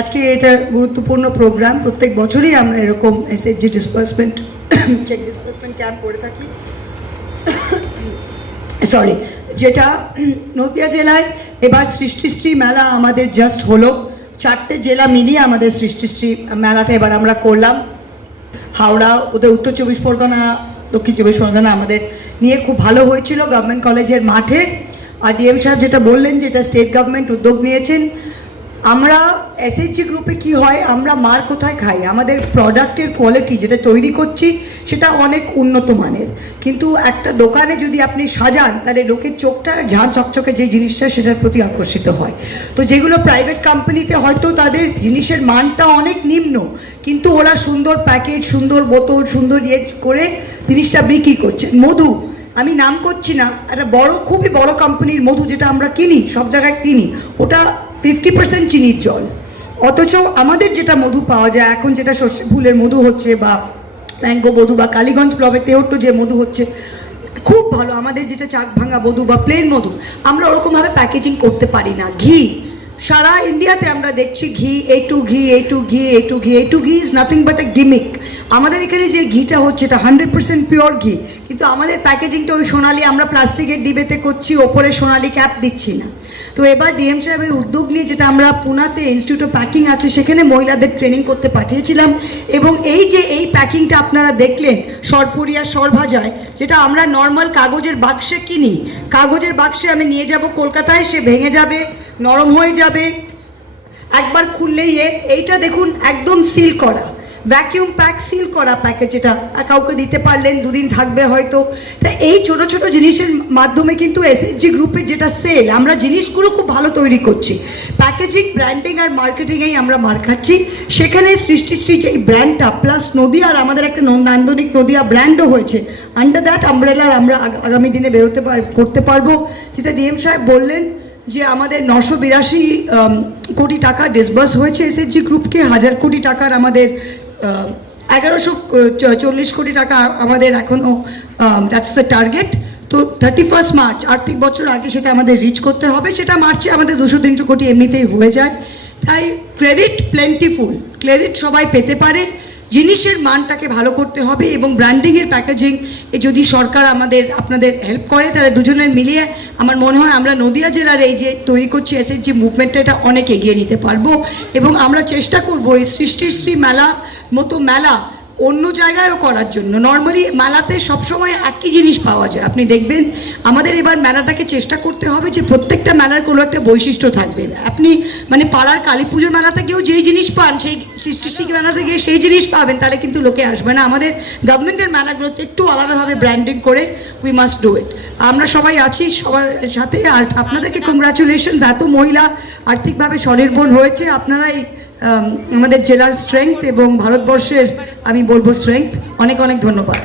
আজকে এটা গুরুত্বপূর্ণ প্রোগ্রাম। প্রত্যেক বছরই আমরা এরকম SHG disbursement check disbursement camp করে থাকি। সরি, যেটা নদিয়া জেলায় এবার সৃষ্টিশ্রী মেলা আমাদের জাস্ট হলো। 4টে জেলা মিলিয়ে আমাদের সৃষ্টিশ্রী মেলাটা এবার আমরা করলাম। হাওড়া, ওদের উত্তর 24 পরগনা, দক্ষিণ 24 পরগনা আমাদের নিয়ে খুব ভালো হয়েছিল গভর্নমেন্ট কলেজের মাঠে। আর ডিএম সাহেব যেটা বললেন, যেটা স্টেট গভর্নমেন্ট উদ্যোগ নিয়েছেন, আমরা এসএইচজি গ্রুপে কি হয়, আমরা মার কোথায় খাই, আমাদের প্রোডাক্টের কোয়ালিটি যেটা তৈরি করছি সেটা অনেক উন্নত মানের, কিন্তু একটা দোকানে যদি আপনি সাজান তাহলে লোকের চোখটা ঝাঁ চকচকে যে জিনিসটা সেটার প্রতি আকর্ষিত হয়। তো যেগুলো প্রাইভেট কোম্পানিতে হয়তো তাদের জিনিসের মানটা অনেক নিম্ন, কিন্তু ওরা সুন্দর প্যাকেজ, সুন্দর বোতল, সুন্দর ইয়ে করে জিনিসটা বিক্রি করছে। মধু, আমি নাম করছি না, একটা বড়, খুবই বড় কোম্পানির মধু যেটা আমরা কিনি, সব জায়গায় কিনি, ওটা 50% চিনির জল। অথচ আমাদের যেটা মধু পাওয়া যায় এখন, যেটা সর্ষে ফুলের মধু হচ্ছে, বা ম্যাঙ্গো মধু, বা কালীগঞ্জ ব্লকের তেহট্ট যে মধু হচ্ছে, খুব ভালো। আমাদের যেটা চাক ভাঙা মধু বা প্লেন মধু, আমরা ওরকমভাবে প্যাকেজিং করতে পারি না। ঘি, সারা ইন্ডিয়াতে আমরা দেখছি ঘি, A2 ঘি, A2 ঘি, A2 ঘি, A2 ঘি is nothing but A gimmick. আমাদের এখানে যে ঘিটা হচ্ছে এটা 100% পিওর ঘি, কিন্তু আমাদের প্যাকেজিংটা ওই সোনালি, আমরা প্লাস্টিকের ডিবেতে করছি, ওপরে সোনালি ক্যাপ দিচ্ছি না। তো এবার ডিএম সাহেবের উদ্যোগ নিয়ে, যেটা আমরা পুনাতে ইনস্টিটিউট অফ প্যাকিং আছে সেখানে মহিলাদের ট্রেনিং করতে পাঠিয়েছিলাম, এবং এই যে এই প্যাকিংটা আপনারা দেখলেন সরপুরিয়া সরভাজায়, যেটা আমরা নর্মাল কাগজের বাক্সে কিনি, কাগজের বাক্সে আমি নিয়ে যাব কলকাতায়, সে ভেঙে যাবে, নরম হয়ে যাবে, একবার খুললেই এইটা দেখুন একদম সিল করা, ভ্যাকিউম প্যাক সিল করা প্যাকেজ, এটা কাউকে দিতে পারলেন 2 দিন থাকবে হয়তো। তাই এই ছোট ছোট জিনিসের মাধ্যমে কিন্তু এসএইচজি গ্রুপের যেটা সেল, আমরা জিনিসগুলো খুব ভালো তৈরি করছি, প্যাকেজিং, ব্র্যান্ডিং আর মার্কেটিংয়েই আমরা মার খাচ্ছি। সেখানে সৃষ্টিশ্রী যে ব্র্যান্ডটা প্লাস নদিয়া, আর আমাদের একটা নান্দনিক নদিয়া ব্র্যান্ডও হয়েছে, আন্ডার দ্যাট আমব্রেলার আমরা আগামী দিনে করতে পারবো। যেটা ডিএম সাহেব বললেন যে আমাদের 982 কোটি টাকা ডিসবার্স হয়েছে এসএইচজি গ্রুপকে, 1000 কোটি টাকার আমাদের 1140 কোটি টাকা আমাদের এখনও, দ্যাটস দ্য টার্গেট। তো 31 মার্চ আর্থিক বছর আগে সেটা আমাদের রিচ করতে হবে। সেটা মার্চে আমাদের 200-300 কোটি এমনিতেই হয়ে যায়। তাই ক্রেডিট প্লেন্টিফুল, ক্রেডিট সবাই পেতে পারে, জিনিসের মানটাকে ভালো করতে হবে, এবং ব্র্যান্ডিংয়ের প্যাকেজিং যদি সরকার আপনাদের হেল্প করে, তাহলে দুজনের মিলিয়ে আমার মনে হয় আমরা নদিয়া জেলার এই যে তৈরি করছি এসএইচজি মুভমেন্টটা, এটা অনেক এগিয়ে নিতে পারবো। এবং আমরা চেষ্টা করবো এই সৃষ্টিশ্রী মেলা মতো মেলা অন্য জায়গায়ও করার জন্য। নর্মালি মেলাতে সবসময় একই জিনিস পাওয়া যায়, আপনি দেখবেন। আমাদের এবার মেলাটাকে চেষ্টা করতে হবে যে প্রত্যেকটা মেলার কোনো একটা বৈশিষ্ট্য থাকবে। আপনি মানে পাড়ার কালী পুজোর মেলাতে গিয়েও যেই জিনিস পান, সেই সৃষ্টিশ্রী মেলাতে গিয়ে সেই জিনিস পাবেন, তাহলে কিন্তু লোকে আসবে না। আমাদের গভর্নমেন্টের মেলাগুলোতে একটু আলাদাভাবে ব্র্যান্ডিং করে উই মাস্ট ডু ইট। আমরা সবাই আছি সবার সাথে, আর আপনাদেরকে কংগ্রাচুলেশনস, এত মহিলা আর্থিকভাবে স্বনির্ভর হয়েছে। আপনারাই আমাদের জেলার স্ট্রেংথ এবং ভারতবর্ষের আমি বলবো স্ট্রেংথ। অনেক অনেক ধন্যবাদ।